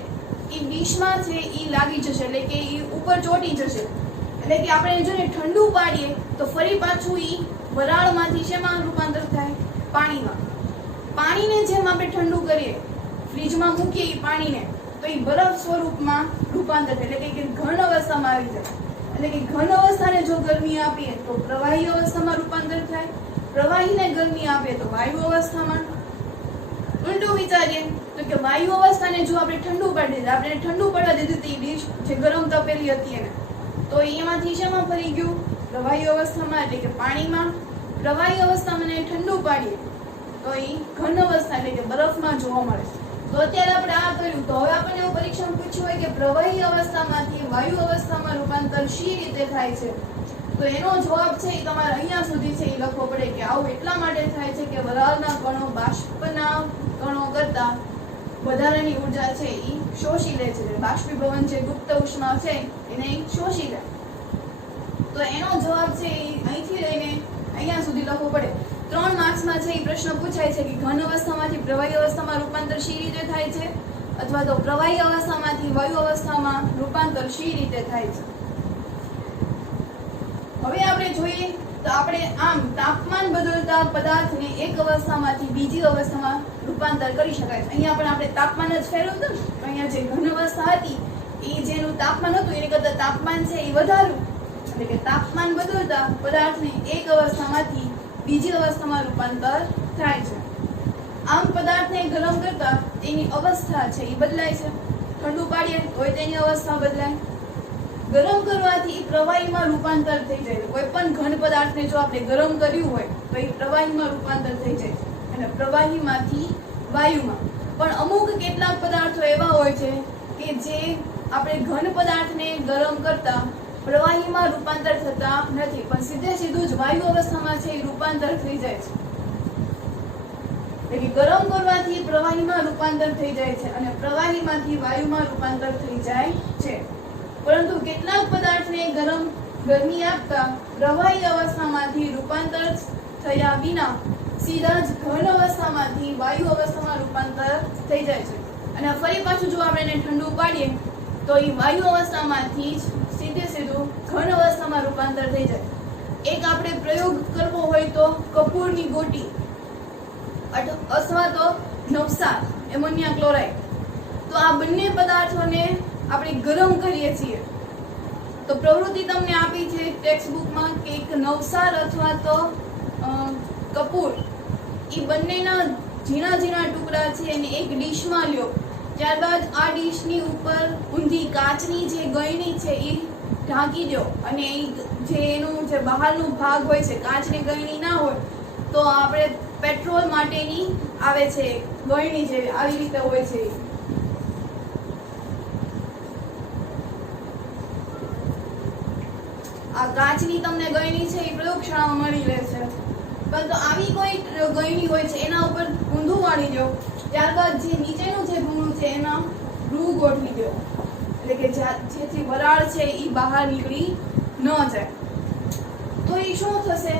એ ડીશમાં છે એ લાગી જશે, એટલે કે એ ઉપર ચોંટી જશે, એટલે કે આપણે જો ઠંડુ પાડીએ તો ફરી પાછું એ વરાળમાંથી શેમાં રૂપાંતર થાય પાણીમાં। પાણીને જેમ આપણે ઠંડુ કરીએ ફ્રીજમાં મૂકીએ પાણીને તો એ બરફ સ્વરૂપમાં રૂપાંતર થાય, એટલે કે ઘન અવસ્થામાં આવી જાય, એટલે કે ઘન અવસ્થાને જો ગરમી આપીએ તો પ્રવાહી અવસ્થામાં રૂપાંતર થાય, પ્રવાહીને ગરમી આપીએ તો વાયુ અવસ્થામાં। ઉલટું વિચારીએ તો કે વાયુ અવસ્થાને જો આપણે ઠંડુ પાડી દીધું, આપણે ઠંડુ પડવા દીધું હતી ડીશ જે ગરમ તપેલી હતી એને, તો એમાંથી શેમાં ફરી ગયું પ્રવાહી અવસ્થામાં, એટલે કે પાણીમાં। પ્રવાહી અવસ્થામાં ઠંડુ પાડીએ તો એ ઘન અવસ્થા એટલે કે બરફમાં જોવા મળે, તો અત્યારે આપણે આ કર્યું. તો હવે આપણને એવું પરીક્ષામાં પૂછ્યું હોય કે પ્રવાહી અવસ્થામાંથી વાયુ અવસ્થામાં રૂપાંતર શી રીતે થાય છે, તો એનો જવાબ છે એ તમારે અહીંયા સુધી છે એ લખવો પડે કે આવું એટલા માટે થાય છે કે વરાળના કણો બાષ્પના કણો કરતા વધારાની ઉર્જા છે એ શોષી લે છે. બાષ્પીભવન છે, ગુપ્ત ઉષ્મા છે એને શોષી લે. તો એનો જવાબ છે એ અહીંથી લઈને અહીંયા સુધી લખવો પડે. 3 માર્ક્સમાં છે એ પ્રશ્ન પૂછાય છે કે ઘન અવસ્થામાંથી પ્રવાહી અવસ્થામાં રૂપાંતર શી રીતે થાય છે, અથવા તો પ્રવાહી અવસ્થામાંથી વાયુ અવસ્થામાં રૂપાંતર શી રીતે થાય છે. હવે આપણે જોઈએ તો આપણે આમ તાપમાન બદલતા પદાર્થને એક અવસ્થામાંથી બીજી અવસ્થામાં રૂપાંતર કરી શકાય છે. અહીંયા પણ આપણે તાપમાન જ ફેરવતું ને, તો અહીંયા જે ઘન અવસ્થા હતી એ જેનું તાપમાન હતું એને કરતા તાપમાન છે એ વધાર્યું, એટલે કે તાપમાન બદલતા પદાર્થને એક અવસ્થામાંથી બીજી અવસ્થામાં રૂપાંતર થાય છે. આમ પદાર્થને ગરમ કરતા તેની અવસ્થા છે એ બદલાય છે. ઠંડુ પાડીએ તોય તેની અવસ્થા બદલાય. ગરમ કરવાથી પ્રવાહીમાં રૂપાંતર થઈ જાય. કોઈ પણ ઘન પદાર્થને જો આપણે ગરમ કર્યું હોય તો એ પ્રવાહીમાં રૂપાંતર થઈ જાય અને પ્રવાહીમાંથી વાયુમાં. પણ અમુક કેટલાક પદાર્થો એવા હોય છે કે જે આપણે ઘન પદાર્થને ગરમ કરતા પ્રવાહીમાં રૂપાંતર થતા નથી, પણ સીધું જ વાયુ અવસ્થામાં છે એ રૂપાંતર થઈ જાય છે. એટલે ગરમ કરવાથી પ્રવાહીમાં રૂપાંતર થઈ જાય છે અને પ્રવાહીમાંથી વાયુમાં રૂપાંતર થઈ જાય છે. પરંતુ કેટલાક પદાર્થને ગરમી આપતા પ્રવાહી અવસ્થામાંથી રૂપાંતર થયા વિના સીધા જ ઘન અવસ્થામાંથી વાયુ અવસ્થામાં રૂપાંતર થઈ જાય છે. અને ફરી પાછું જો આપણે એને ઠંડુ પાડીએ તો એ વાયુ અવસ્થામાંથી જ સીધું ઘન અવસ્થામાં રૂપાંતર થઈ જાય. એક આપણે પ્રયોગ કરવો હોય તો કપૂરની ગોટી અથવા તો નવસાર એમોનિયા ક્લોરાઇડ, તો આ બંને પદાર્થોને આપણે ગરમ કરીએ છીએ તો પ્રવૃત્તિ તમને આપી છે ટેક્સ્ટબુકમાં કે એક નવસાર અથવા તો કપૂર એ બંનેના ઝીણા ઝીણા ટુકડા છે એને એક ડીશમાં લ્યો. ત્યારબાદ આ ડીશની ઉપર ઊંધી કાચની જે ગળણી છે એ ઢાંકી દો અને જે એનું જે બહારનું ભાગ હોય છે, કાચની ગળણી ના હોય તો આપણે પેટ્રોલ માટેની આવે છે ગળણી જેવી, આવી રીતે હોય છે. આ કાચની તમને ગળણી છે એ પ્રયોગશાળામાં મળી રહે છે. પરંતુ આવી કોઈ ગળણી હોય છે એના ઉપર ઊંધું વાળી દો. ત્યારબાદ જે નીચેનું જે ભૂંગળું છે એમાં રૂ ગોઠવી દો, એટલે કે જેથી વરાળ છે એ બહાર નીકળી ન જાય. તો એ શું થશે,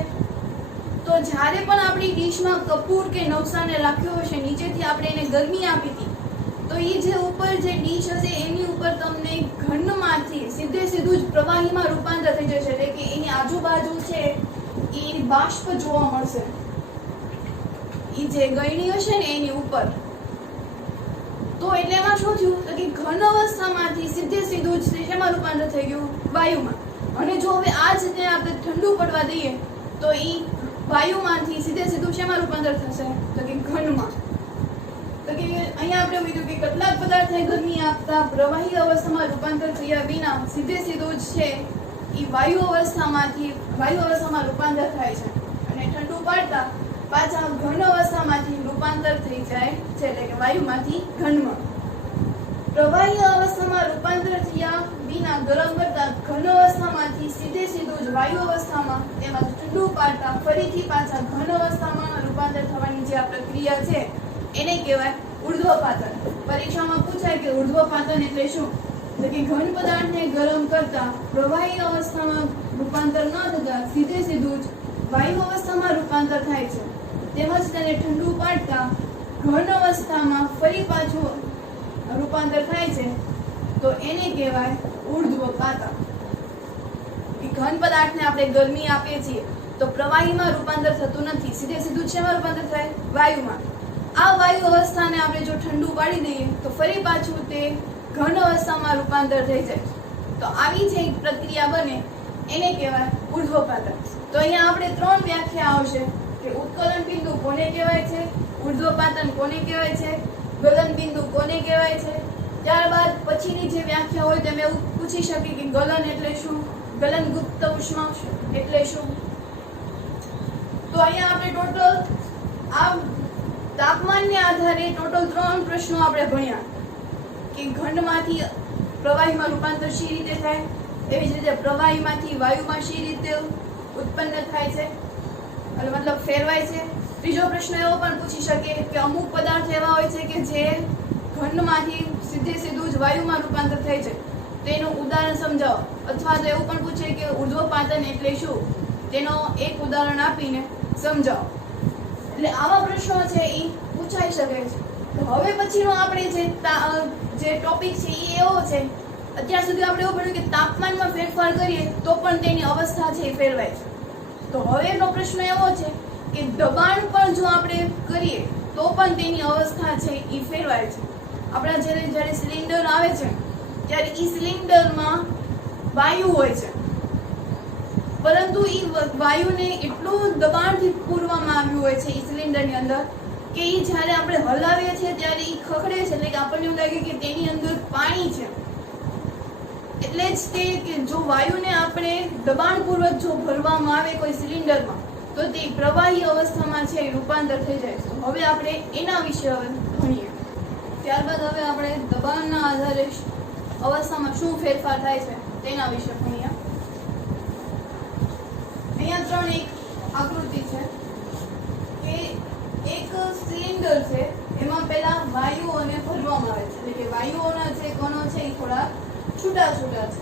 તો જ્યારે પણ આપણી ડીશમાં કપૂર કે નવસારને રાખ્યો હશે, નીચેથી આપણે એને ગરમી આપી હતી, તો એ જે ઉપર જે ડીશ હશે એની ઉપર તમને ઘનમાંથી સીધું જ પ્રવાહીમાં રૂપાંતર થઈ જશે, એટલે કે એની આજુબાજુ છે એ બાષ્પ જોવા મળશે. એ જે ગળણી હશે ને એની ઉપર. તો એટલે એમાં શું થયું તો કે ઘન અવસ્થામાંથી સીધું જ શેમાં રૂપાંતર થઈ ગયું, વાયુમાં. અને જો હવે આ જ ને આપણે ઠંડુ પડવા દઈએ તો એ વાયુમાંથી સીધું શેમાં રૂપાંતર થશે તો કે ઘનમાં. તો કે અહીંયા આપણે કીધું કે કેટલાક પદાર્થને ગરમી આપતા પ્રવાહી અવસ્થામાં રૂપાંતર થયા વિના સીધું જ છે એ વાયુ અવસ્થામાં રૂપાંતર થાય છે અને ઠંડુ પાડતા પાછા ઘન અવસ્થામાંથી રૂપાંતર થઈ જાય છે, એટલે કે વાયુમાંથી ઘનમાં. પ્રવાહી અવસ્થામાં રૂપાંતર થયા વિના ગરમ કરતા ઘન અવસ્થામાંથી સીધું જ વાયુ અવસ્થામાં તેમજ ઠંડુ પાડતા ફરીથી પાછા ઘન અવસ્થામાં રૂપાંતર થવાની જે આ પ્રક્રિયા છે એને કહેવાય ઉર્ધ્વપાતન. પરીક્ષામાં પૂછાય કે ઉર્ધ્વપાતન એટલે શું, એટલે કે ઘન પદાર્થને ગરમ કરતા પ્રવાહી અવસ્થામાં રૂપાંતર ન થતા સીધું જ વાયુ અવસ્થામાં રૂપાંતર થાય છે, તેમજ તેને ઠંડુ પાડતા ઘન અવસ્થામાં ફરી પાછું રૂપાંતર થાય છે, તો એને કહેવાય ઉર્ધ્વપાતન. ઘન પદાર્થને આપણે ગરમી આપીએ છીએ તો પ્રવાહીમાં રૂપાંતર થતું નથી, સીધું શેમાં રૂપાંતર થાય, વાયુમાં. આ વાયુ અવસ્થાને આપણે જો ઠંડુ પાડી દઈએ તો ફરી પાછું તે ઘન અવસ્થામાં રૂપાંતર થઈ જાય. તો આવી જે પ્રક્રિયા બને એને કહેવાય ઉર્ધ્વપાતન. તો અહીંયા આપણે 3 વ્યાખ્યા આવશે કે ઉત્કલન બિંદુ કોને કહેવાય છે, ઉર્ધ્વપાતન કોને કહેવાય છે, ગલન બિંદુ કોને કહેવાય છે. ત્યારબાદ પછીની જે વ્યાખ્યા હોય તેમ એવું પૂછી શકીએ કે ગલન એટલે શું, ગલન ગુપ્ત ઉષ્મા એટલે શું. તો અહીંયા આપણે ટોટલ આ તાપમાનને આધારે ટોટલ 3 પ્રશ્નો આપણે ભણ્યા કે ઘનમાંથી પ્રવાહીમાં રૂપાંતર શી રીતે થાય, એવી જ રીતે પ્રવાહીમાંથી વાયુમાં શી રીતે ઉત્પન્ન થાય છે એટલે મતલબ ફેરવાય છે. ત્રીજો પ્રશ્ન એવો પણ પૂછી શકે કે અમુક પદાર્થ એવા હોય છે કે જે ઘનમાંથી સીધું જ વાયુમાં રૂપાંતર થાય છે, તેનું ઉદાહરણ સમજાવો. અથવા તો એવું પણ પૂછે કે ઉર્ધ્વપાતન એટલે શું, તેનો એક ઉદાહરણ આપીને સમજાવો. એટલે આવા પ્રશ્નો છે એ પૂછાઈ શકે છે. તો હવે પછીનો આપણે જે ટોપિક છે એ એવો છે, અત્યાર સુધી આપણે એવું ભણ્યું કે તાપમાનમાં ફેરફાર કરીએ તો પણ તેની અવસ્થા છે એ ફેરવાય છે. તો હવેનો પ્રશ્ન એવો છે કે દબાણ પણ જો આપણે કરીએ તો પણ તેની અવસ્થા છે એ ફેરવાય છે. આપણા જ્યારે સિલિન્ડર આવે છે ત્યારે એ સિલિન્ડરમાં વાયુ હોય છે, પરંતુ એ વાયુને એટલું દબાણથી પૂરવામાં આવ્યું હોય છે એ સિલિન્ડરની અંદર કે એ જ્યારે આપણે હલાવીએ છીએ ત્યારે એ ખખડે છે, એટલે કે આપણને એવું લાગે કે તેની અંદર પાણી છે. એટલે જ તે કે જો વાયુને આપણે દબાણપૂર્વક જો ભરવામાં આવે કોઈ સિલિન્ડરમાં તો તે પ્રવાહી અવસ્થામાં છે રૂપાંતર થઈ જાય છે. હવે આપણે એના વિશે હવે ભણીએ. ત્યારબાદ હવે આપણે દબાણના આધારે અવસ્થામાં શું ફેરફાર થાય છે તેના વિશે ભણીએ. અહીંયા 3 એક આકૃતિ છે કે એક સિલિન્ડર છે, એમાં પહેલા વાયુઓને ભરવામાં આવે છે, એટલે કે વાયુઓના જે કણો છે એ થોડા છૂટા છૂટા છે.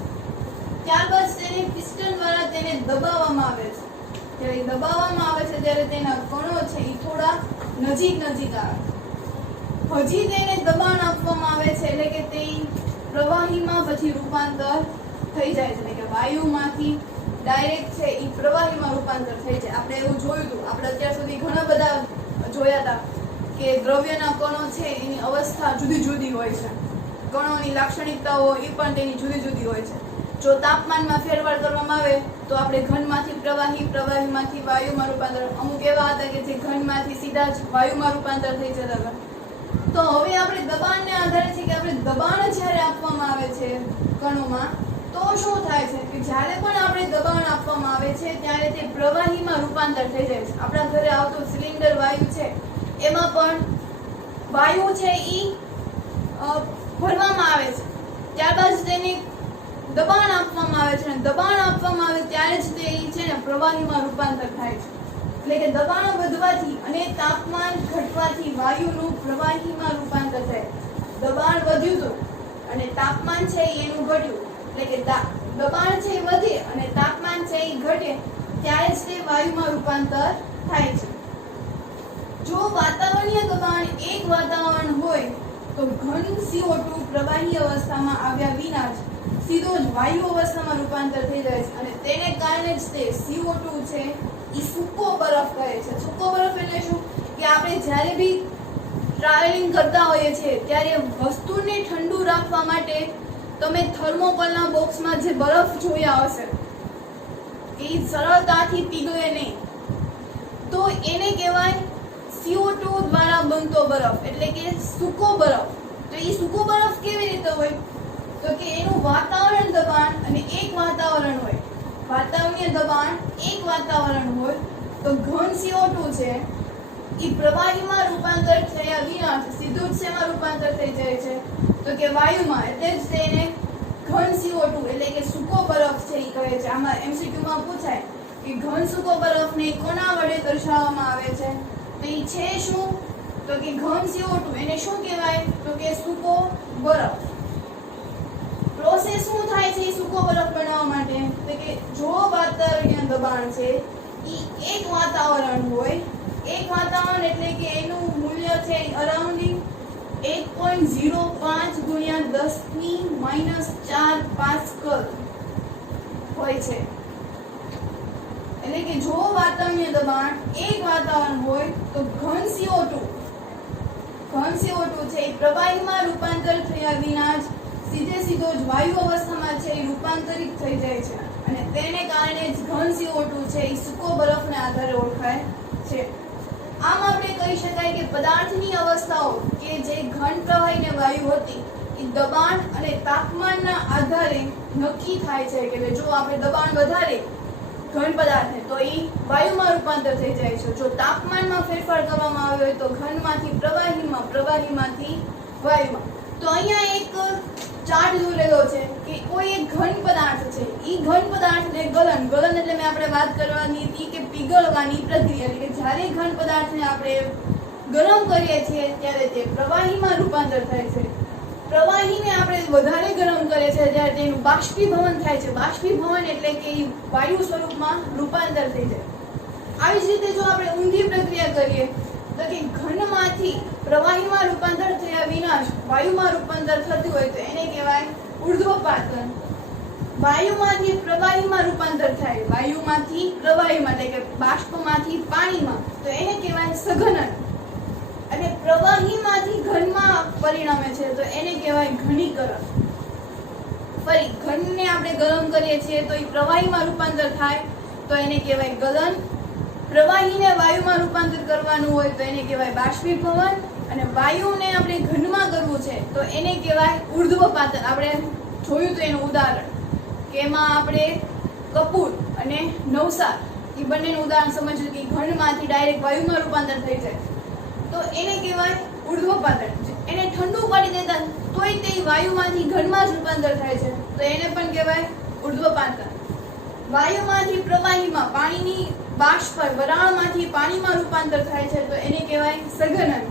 ત્યારબાદ તેને પિસ્ટન દ્વારા તેને દબાવવામાં આવે છે. જ્યારે દબાવવામાં આવે છે ત્યારે તેના કણો છે એ થોડા નજીક આવે. હજી તેને દબાણ આપવામાં આવે છે, એટલે કે તે પ્રવાહીમાં પછી રૂપાંતર થઈ જાય છે, એટલે કે વાયુમાંથી ડાયરેક્ટ છે એ પ્રવાહીમાં રૂપાંતર થઈ જાય. આપણે એવું જોયું હતું, આપણે અત્યાર સુધી ઘણા બધા જોયા હતા કે દ્રવ્યના કણો છે એની અવસ્થા જુદી જુદી હોય છે, કણોની લાક્ષણિકતાઓ એ પણ તેની જુદી જુદી હોય છે. જો તાપમાનમાં ફેરફાર કરવામાં આવે તો આપણે ઘનમાંથી પ્રવાહી, પ્રવાહીમાંથી વાયુમાં રૂપાંતર, અમુક એવા હતા કે જે ઘનમાંથી સીધા જ વાયુમાં રૂપાંતર થઈ જતા હતા. તો હવે આપણે દબાણને આધારે છે કે આપણે દબાણ જ્યારે આપવામાં આવે છે કણોમાં તો શું થાય છે કે જ્યારે પણ આપણે દબાણ આપવામાં આવે છે ત્યારે તે પ્રવાહીમાં રૂપાંતર થઈ જાય છે. આપણા ઘરે આવતો સિલિન્ડર વાયુ છે એમાં પણ વાયુ છે એ ભરવામાં આવે છે, ત્યારબાદ તેને દબાણ આપવામાં આવે છે, અને દબાણ આપવામાં આવે ત્યારે જ તે છે ને પ્રવાહીમાં રૂપાંતર થાય છે. એટલે કે દબાણ વધવાથી અને તાપમાન ઘટવાથી વાયુનું પ્રવાહીમાં રૂપાંતર થાય. દબાણ વધ્યું હતું અને તાપમાન છે એનું ઘટ્યું, એટલે કે દબાણ છે એ વધે અને તાપમાન છે એ ઘટે ત્યારે જ તે વાયુમાં રૂપાંતર થાય છે. જો વાતાવરણીય દબાણ એક વાતાવરણ હોય તો ઘન CO2 પ્રવાહી અવસ્થામાં આવ્યા વિના જ સીધો જ વાયુ અવસ્થામાં રૂપાંતર થઈ જાય છે, અને તેને કારણે જ તે CO2 છે એ સૂકો બરફ કહે છે. સૂકો બરફ એટલે શું કે આપણે જ્યારે બી ટ્રાવેલિંગ કરતા હોઈએ છીએ ત્યારે વસ્તુને ઠંડુ રાખવા માટે તમે થર્મોકોલના બોક્સમાં જે બરફ જોયા હશે કે સરળતાથી પીગળે નહીં, તો એને કહેવાય CO2 દ્વારા બનતો બરફ, એટલે કે સૂકો બરફ. તો એ સૂકો બરફ કેવી રીતે હોય તો કે એનું વાતાવરણ દબાણ અને એક વાતાવરણ હોય. વાતાવરણીય દબાણ એક વાતાવરણ હોય તો ઘન CO2 છે એ પ્રવાહીમાં રૂપાંતર થયા વિના સીધું જ શેમાં રૂપાંતર થઈ જાય છે તો કે વાયુમાં. એટલે જ તેને ઘન CO2 એટલે કે સૂકો બરફ છે એ કહે છે. આમાં MCQ માં પૂછાય કે ઘન સૂકો બરફને કોના વડે દર્શાવવામાં આવે છે, તો એ છે શું તો કે ઘન CO2. એને શું કહેવાય તો કે સૂકો બરફ. પ્રોસેસ શું થાય છે એ સૂકો બરફ બનાવવા માટે તો કે જો વાતાવરણીય દબાણ છે એ એક વાતાવરણ હોય, એક વાતાવરણ એટલે કે એનું મૂલ્ય છે અરાઉન્ડિંગ 1.05 ગુણ્યા 10⁻⁴ પાસ્કલ હોય છે. એટલે કે જો વાતાવરણીય દબાણ એક વાતાવરણ હોય તો ઘન CO2 છે એ પ્રવાહીમાં રૂપાંતર થયા વિના જ સીધો જ વાયુ અવસ્થામાં છે એ રૂપાંતરિત થઈ જાય છે, અને તેને કારણે જ ઘન CO2 છે એ સૂકો બરફને આધારે ઓળખાય છે. આમ આપણે કહી શકાય કે પદાર્થની અવસ્થાઓ કે જે ઘન પ્રવાહી ને વાયુ હતી એ દબાણ અને તાપમાનના આધારે નક્કી થાય છે કે જો આપણે દબાણ વધારે ઘન પદાર્થ તો એ વાયુમાં રૂપાંતર થઈ જાય છે. જો તાપમાનમાં ફેરફાર કરવામાં આવ્યો હોય તો ઘનમાંથી પ્રવાહીમાં, પ્રવાહીમાંથી વાયુમાં. તો અહીંયા એક ચાર્ટ દોરેલો છે કે કોઈ એક ઘન પદાર્થ છે, એ ઘન પદાર્થને ગલન એટલે આપણે વાત કરવાની હતી કે પીગળવાની પ્રક્રિયા, એટલે કે જ્યારે ઘન પદાર્થને આપણે ગરમ કરીએ છીએ ત્યારે તે પ્રવાહીમાં રૂપાંતર થાય છે. પ્રવાહીને આપણે વધારે ગરમ કરીએ છીએ ત્યારે તેનું બાષ્પીભવન થાય છે. બાષ્પીભવન એટલે કે વાયુ સ્વરૂપમાં રૂપાંતર થઈ જાય. આવી જ રીતે જો આપણે ઊંધી પ્રક્રિયા કરીએ તો કે ઘનમાંથી પ્રવાહીમાં રૂપાંતર થયા વિના જ વાયુમાં રૂપાંતર થતું હોય તો એને કહેવાય ઉર્ધ્વપાતન. વાયુમાંથી પ્રવાહીમાં રૂપાંતર થાય, વાયુમાંથી પ્રવાહીમાં એટલે કે બાષ્પમાંથી પાણીમાં, તો એને કહેવાય સઘનન. અને પ્રવાહીમાંથી ઘનમાં પરિણમે છે તો એને કહેવાય ઘનીકરણ. ફરી ઘનને આપણે ગરમ કરીએ છીએ તો એ પ્રવાહીમાં રૂપાંતર થાય તો એને કહેવાય ગલન. પ્રવાહીને વાયુમાં રૂપાંતર કરવાનું હોય તો એને કહેવાય બાષ્પીભવન. અને વાયુને આપણે ઘનમાં કરવું છે તો એને કહેવાય ઉર્ધ્વપાતન. આપણે જોયું તો એનું ઉદાહરણ કે એમાં આપણે કપૂર અને નવસાર એ બંનેનું ઉદાહરણ સમજ્યું કે ઘનમાંથી ડાયરેક્ટ વાયુમાં રૂપાંતર થઈ જાય તો એને કહેવાય ઉર્ધ્વપાતન. એને ઠંડુ પાડી દેતા તોય તે વાયુમાંથી ઘનમાં જ રૂપાંતર થાય છે તો એને પણ કહેવાય ઉર્ધ્વપાતન. વાયુમાંથી પ્રવાહીમાં, પાણીની બાષ્પ વરાળમાંથી પાણીમાં રૂપાંતર થાય છે તો એને કહેવાય સઘનન.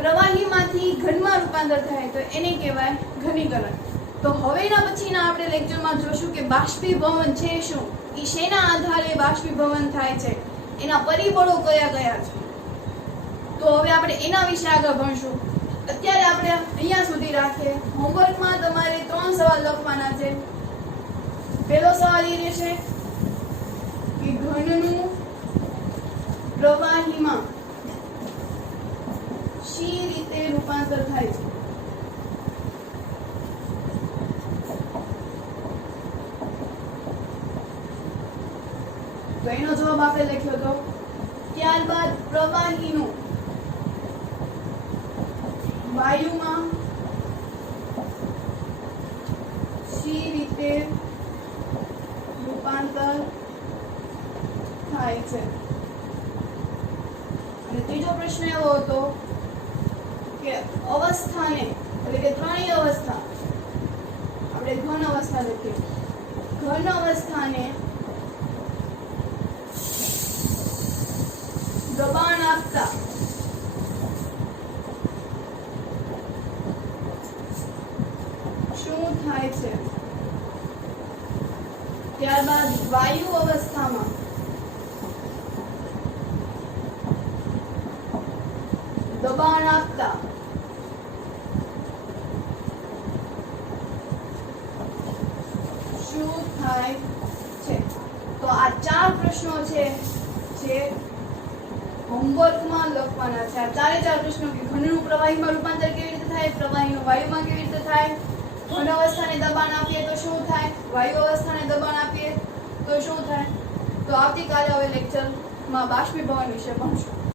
પ્રવાહીમાંથી ઘનમાં રૂપાંતર થાય તો એને કહેવાય ઘનીકરણ. તો હવેના પછીના આપણે લેક્ચરમાં જોશું કે બાષ્પીભવન છે શું, એ શેના આધારે બાષ્પીભવન થાય છે, એના પરિબળો કયા કયા છે. તો હવે આપણે એના વિશે આગળ ભણશું. અત્યારે આપણે અહીંયા સુધી રાખીએ. હોમવર્કમાં તમારે 3 સવાલ લખવાના છે. પહેલો સવાલ એ રહેશે કે ઘનનું પ્રવાહીમાં શી રીતે રૂપાંતર થાય છે. તો એનો જવાબ આપણે લખ્યો હતો. ત્યારબાદ પ્રવાહીનું વાયુમાં શી રીતે રૂપાંતર થાય છે. અને ત્રીજો પ્રશ્ન એવો હતો કે અવસ્થાને એટલે કે ત્રણેય અવસ્થા, આપણે ઘન અવસ્થા લખીએ, ઘન અવસ્થાને દબાણ આપતા શું થાય છે. ત્યારબાદ વાયુ અવસ્થામાં દબાણ આપતા શું થાય છે. તો આ 4 પ્રશ્નો છે જે હોમવર્કમાં લખવાના છે. આ 4 પ્રશ્નો કે ઘનનું પ્રવાહીમાં રૂપાંતર કેવી રીતે થાય, પ્રવાહીનું વાયુમાં કેવી રીતે થાય, ઘન અવસ્થાને દબાણ આપીએ તો શું થાય, વાયુ અવસ્થાને દબાણ આપીએ તો શું થાય. તો આવતીકાલે હવે લેક્ચરમાં બાષ્પીભવન વિશે ભણશું.